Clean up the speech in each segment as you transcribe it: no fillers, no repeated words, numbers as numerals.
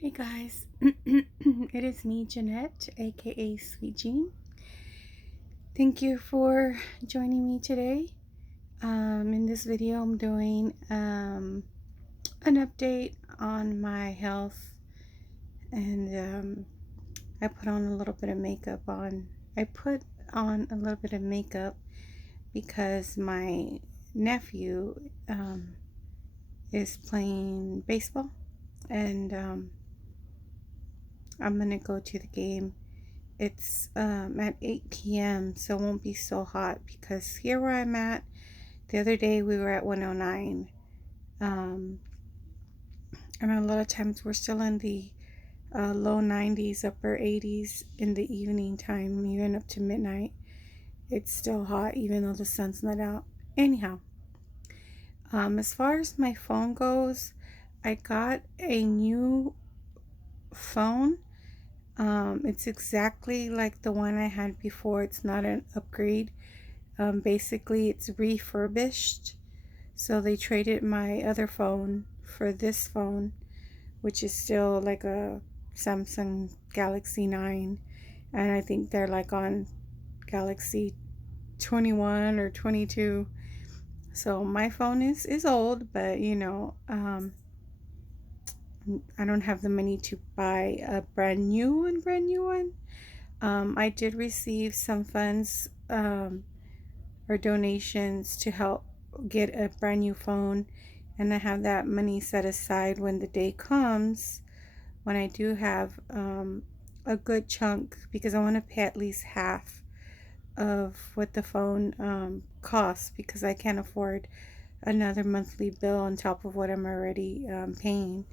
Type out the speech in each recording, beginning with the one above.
Hey guys, it is me, Jeanette, aka Sweet Jean. Thank you for joining me today. In this video, I'm doing an update on my health, and I put on a little bit of makeup on. I put on a little bit of makeup because my nephew is playing baseball, and I'm gonna go to the game. It's at 8 p.m. so it won't be so hot because here where I'm at, the other day we were at 109. Um, and a lot of times we're still in the low 90s, upper 80s in the evening time, even up to midnight. It's still hot even though the sun's not out. Anyhow, as far as my phone goes, I got a new phone. It's exactly like the one I had before. It's not an upgrade. Basically, it's refurbished. So they traded my other phone for this phone, which is still like a Samsung Galaxy 9. And I think they're like on Galaxy 21 or 22. So my phone is old, but I don't have the money to buy a brand new one. I did receive some funds or donations to help get a brand new phone, and I have that money set aside when the day comes when I do have a good chunk, because I want to pay at least half of what the phone costs, because I can't afford another monthly bill on top of what I'm already paying.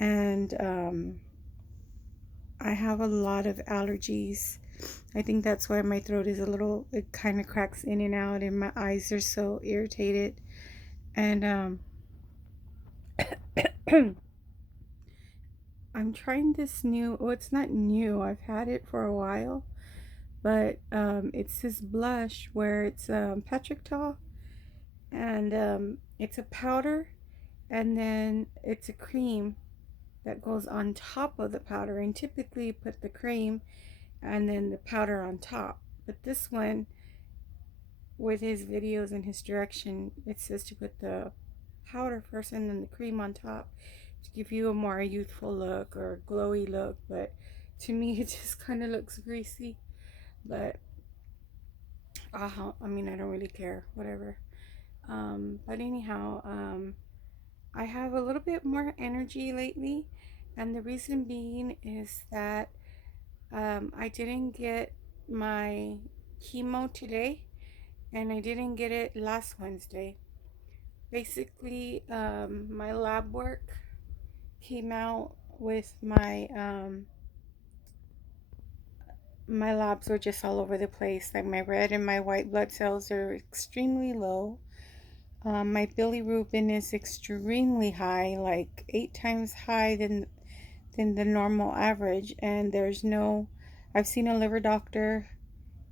And I have a lot of allergies. I think that's why my throat is it kind of cracks in and out, and my eyes are so irritated. And I'm trying this new, oh, it's not new, I've had it for a while, but it's this blush where it's Patrick Tall, and it's a powder, and then it's a cream that goes on top of the powder. And typically you put the cream and then the powder on top. But this one, with his videos and his direction, it says to put the powder first and then the cream on top to give you a more youthful look or glowy look. But to me, it just kind of looks greasy. But I mean, I don't really care, whatever. But anyhow, I have a little bit more energy lately, and the reason being is that I didn't get my chemo today, and I didn't get it last Wednesday. Basically, my lab work came out with my labs were just all over the place. Like my red and my white blood cells are extremely low. My bilirubin is extremely high, like 8 times high than the normal average. And I've seen a liver doctor,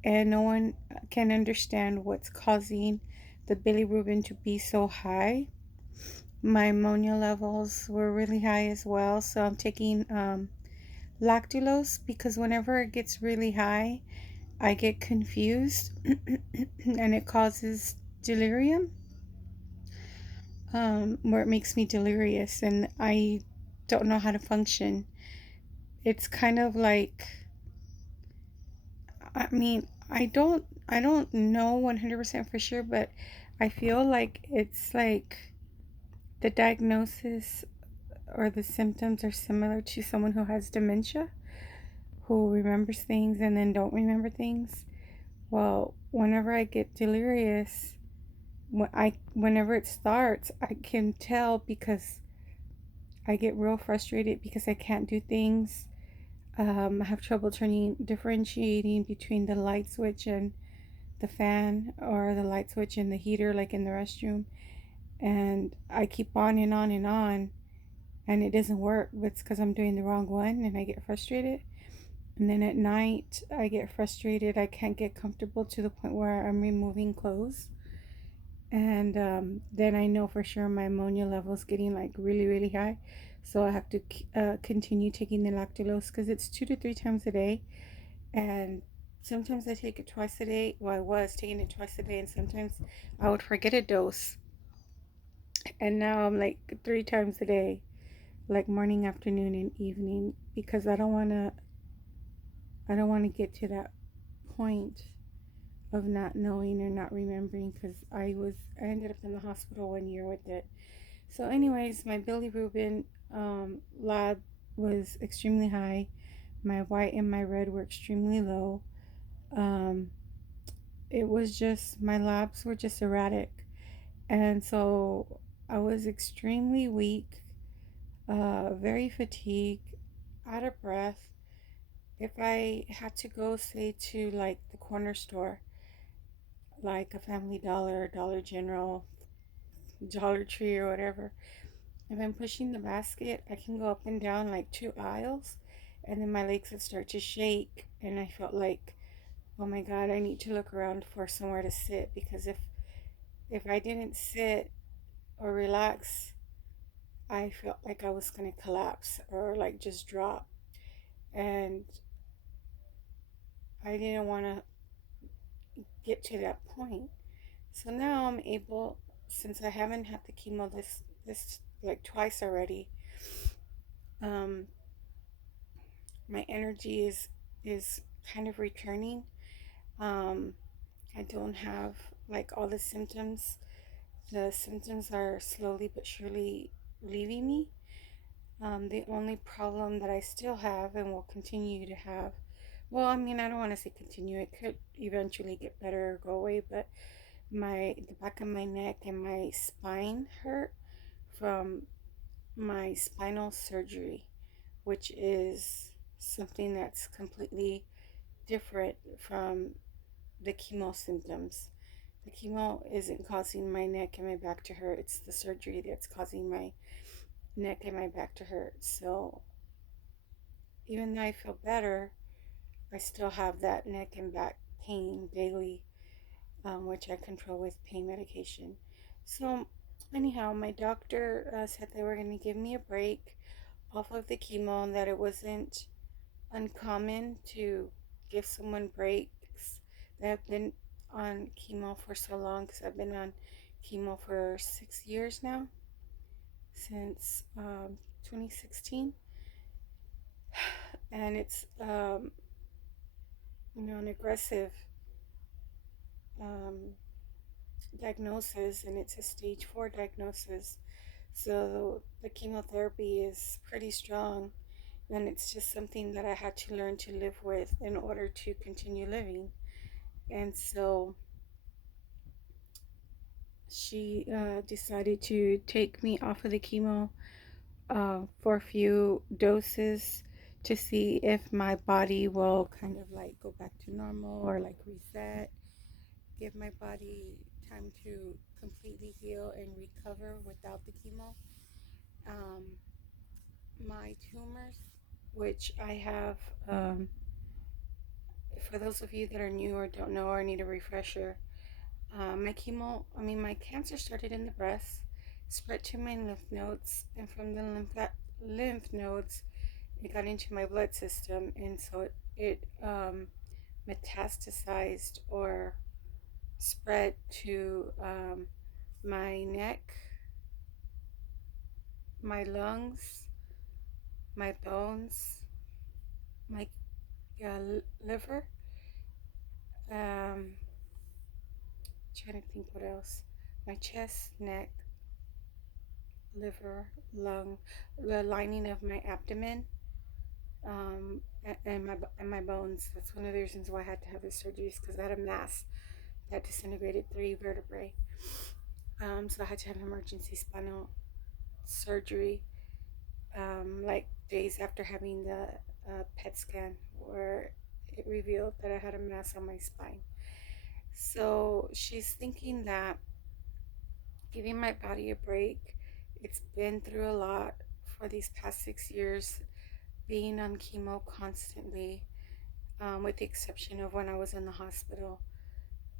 and no one can understand what's causing the bilirubin to be so high. My ammonia levels were really high as well, so I'm taking lactulose, because whenever it gets really high, I get confused and it causes delirium, where it makes me delirious and I don't know how to function. It's kind of like, I mean, I don't know 100% for sure, but I feel like it's like the diagnosis or the symptoms are similar to someone who has dementia, who remembers things and then don't remember things. Well, whenever I get delirious, whenever it starts, I can tell because I get real frustrated because I can't do things. I have trouble differentiating between the light switch and the fan, or the light switch and the heater, like in the restroom. And I keep on and on and on, and it doesn't work. But it's because I'm doing the wrong one and I get frustrated. And then at night, I get frustrated. I can't get comfortable to the point where I'm removing clothes. And then I know for sure my ammonia level is getting like really, really high. So I have to continue taking the lactulose because it's 2 to 3 times a day. And sometimes I take it twice a day. Well, I was taking it twice a day, and sometimes I would forget a dose. And now I'm like 3 times a day, like morning, afternoon, and evening, because I don't want to get to that point of not knowing or not remembering, because I ended up in the hospital 1 year with it. So anyways, my bilirubin lab was extremely high. My white and my red were extremely low. um, it was just, my labs were just erratic, and so I was extremely weak, very fatigued, out of breath. If I had to go, say, to like the corner store, like a Family Dollar, Dollar General, Dollar Tree, or whatever, if I'm pushing the basket, I can go up and down like 2 aisles, and then my legs would start to shake, and I felt like, oh my God, I need to look around for somewhere to sit, because if I didn't sit or relax, I felt like I was gonna collapse or like just drop, and I didn't want to get to that point. So now I'm able, since I haven't had the chemo this like twice already, um, my energy is kind of returning. Um, I don't have like all the symptoms. The symptoms are slowly but surely leaving me. The only problem that I still have and will continue to have, well, I mean, I don't want to say continue. It could eventually get better or go away, but the back of my neck and my spine hurt from my spinal surgery, which is something that's completely different from the chemo symptoms. The chemo isn't causing my neck and my back to hurt. It's the surgery that's causing my neck and my back to hurt. So even though I feel better, I still have that neck and back pain daily, which I control with pain medication. So anyhow, my doctor said they were going to give me a break off of the chemo, and that it wasn't uncommon to give someone breaks that have been on chemo for so long, because I've been on chemo for 6 years now, since 2016. And it's an aggressive um, diagnosis, and it's a stage 4 diagnosis. So the chemotherapy is pretty strong, and it's just something that I had to learn to live with in order to continue living. And so she decided to take me off of the chemo for a few doses to see if my body will kind of like go back to normal or like reset, give my body time to completely heal and recover without the chemo. Um, my tumors, which I have, um, for those of you that are new or don't know or need a refresher, my cancer started in the breast, spread to my lymph nodes, and from the lymph nodes, it got into my blood system, and so it metastasized or spread to my neck, my lungs, my bones, my liver, um, trying to think what else, my chest, neck, liver, lung, the lining of my abdomen, and my bones. That's one of the reasons why I had to have the surgeries, because I had a mass that disintegrated 3 vertebrae. So I had to have emergency spinal surgery, like days after having the PET scan, where it revealed that I had a mass on my spine. So she's thinking that giving my body a break. It's been through a lot for these past 6 years, being on chemo constantly, with the exception of when I was in the hospital,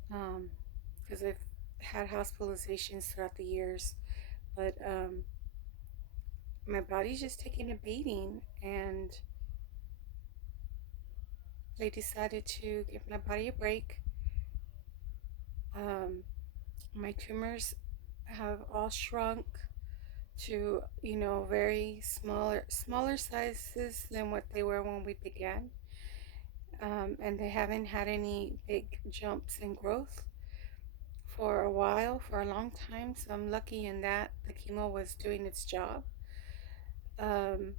because I've had hospitalizations throughout the years. But my body's just taking a beating, and they decided to give my body a break. Um, my tumors have all shrunk to, very smaller sizes than what they were when we began. And they haven't had any big jumps in growth for a while, for a long time. So I'm lucky in that the chemo was doing its job. Um,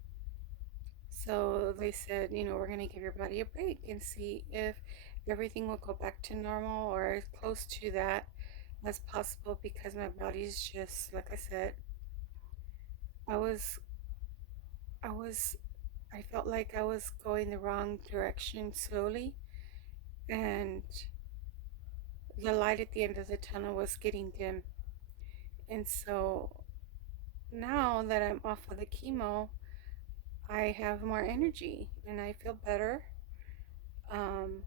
so they said, we're going to give your body a break and see if everything will go back to normal or as close to that as possible, because my body's just, like I said, I was, I was, I felt like I was going the wrong direction slowly, and the light at the end of the tunnel was getting dim. And so now that I'm off of the chemo, I have more energy and I feel better. Um,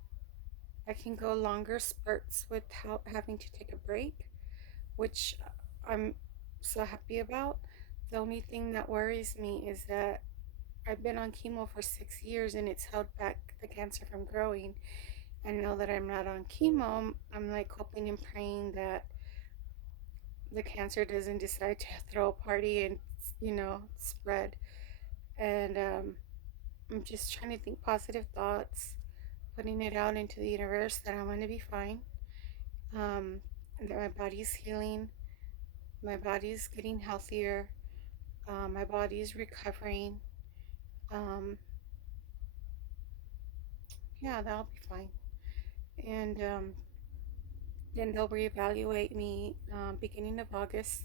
I can go longer spurts without having to take a break, which I'm so happy about. The only thing that worries me is that I've been on chemo for 6 years and it's held back the cancer from growing. And now that I'm not on chemo, I'm like hoping and praying that the cancer doesn't decide to throw a party and, spread. And I'm just trying to think positive thoughts, putting it out into the universe that I'm going to be fine, and that my body's healing, my body's getting healthier, my body's recovering. Um, yeah, that'll be fine. And then they'll reevaluate me beginning of August,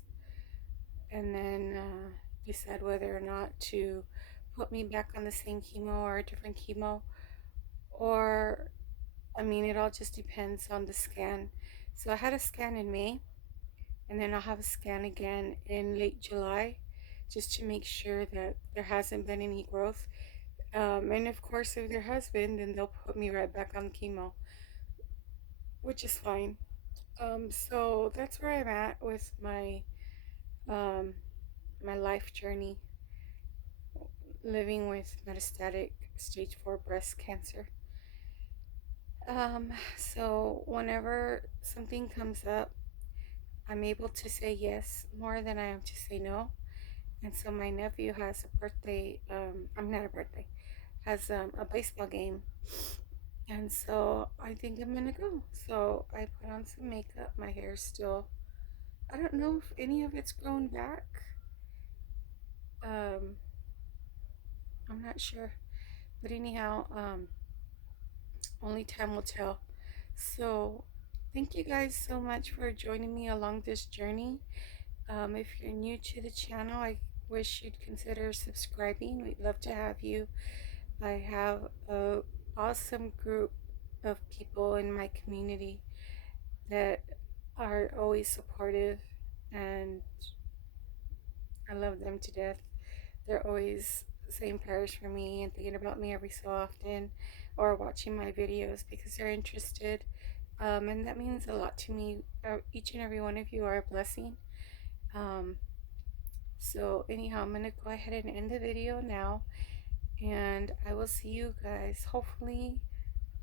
and then decide whether or not to put me back on the same chemo or a different chemo. Or, I mean, it all just depends on the scan. So I had a scan in May, and then I'll have a scan again in late July, just to make sure that there hasn't been any growth. And of course, if there has been, then they'll put me right back on chemo, which is fine. So that's where I'm at with um, my life journey, living with metastatic stage 4 breast cancer. So whenever something comes up, I'm able to say yes more than I am to say no. And so my nephew has a birthday, I'm not a birthday, has a baseball game. And so I think I'm gonna go. So I put on some makeup. My hair's still, I don't know if any of it's grown back. Um, I'm not sure. But anyhow, only time will tell. So thank you guys so much for joining me along this journey. If you're new to the channel, I wish you'd consider subscribing. We'd love to have you. I have a awesome group of people in my community that are always supportive, and I love them to death. They're always saying prayers for me and thinking about me every so often, or watching my videos because they're interested. And that means a lot to me. Each and every one of you are a blessing. Um, so anyhow, I'm gonna go ahead and end the video now, and I will see you guys hopefully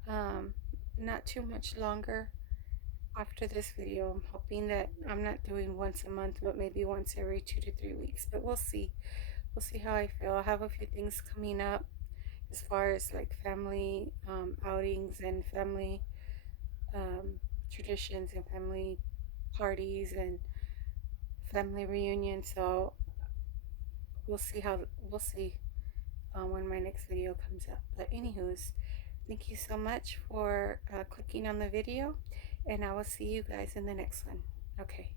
um, not too much longer after this video. I'm hoping that I'm not doing once a month, but maybe once every 2 to 3 weeks, but we'll see. We'll see how I feel. I have a few things coming up as far as like family outings and family traditions and family parties and family reunions. So we'll see when my next video comes up. But anywho's, thank you so much for clicking on the video, and I will see you guys in the next one. Okay.